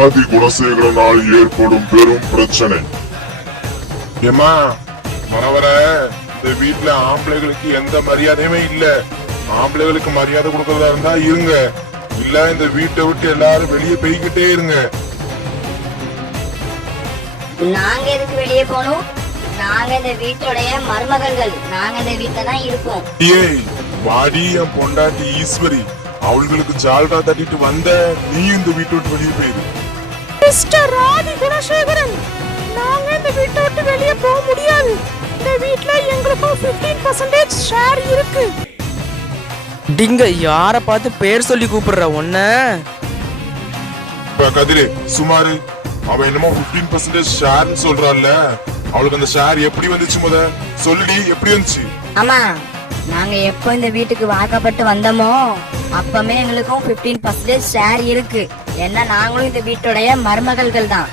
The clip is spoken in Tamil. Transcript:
ஆதி குணசேகரனால் ஏற்படும் பெரும் பிரச்சனை. ஏமா மனவர, இந்த வீட்டுல ஆம்பளைகளுக்கு எந்த மரியாதையுமே இல்ல. ஆம்பளைகளுக்கு மரியாதை கொடுக்கறதா இருந்தா இருங்க, இல்ல இந்த வீட்டை விட்டு எல்லாரும் வெளியே போய்கிட்டே இருங்க. நாங்க எதுக்கு வெளியே போகணும்? நாங்க இந்த வீட்டுடைய மருமகள்கள், நாங்க இந்த வீட்டுல தான் இருப்போம். ஏய் வாடி, என் பொண்டாட்டி ஈஸ்வரி, அவளுங்களுக்கு ஜால்ரா தட்டிட்டு வந்த நீ இந்த வீட்டை விட்டு வெளியே போயிரு. மிஸ்டர் ஆதி குணசேகரன், நாங்க இந்த வீட்டை விட்டு வெளியே போக முடியாது. இந்த வீட்ல எங்களுக்கும் 15% ஷேர் இருக்கு. டிங்க யார பார்த்து பேர் சொல்லி கூப்பிடுற ஒன்ன? கதிரே சுமாரு, அவன் என்னமோ 15% ஷேர்னு சொல்றான்ல, அவளுக்கு அந்த ஷேர் எப்படி வந்துச்சு? சொல்லுடி, எப்படி வந்துச்சு? ஆமா, நாங்க எப்போ இந்த வீட்டுக்கு வாக்கப்பட்டு வந்தோமோ அப்பமே எங்களுக்கும் 15% ஷேர் இருக்கு. ஏன்னா நாங்களும் இந்த வீட்டுடைய மருமகள்கள் தான்.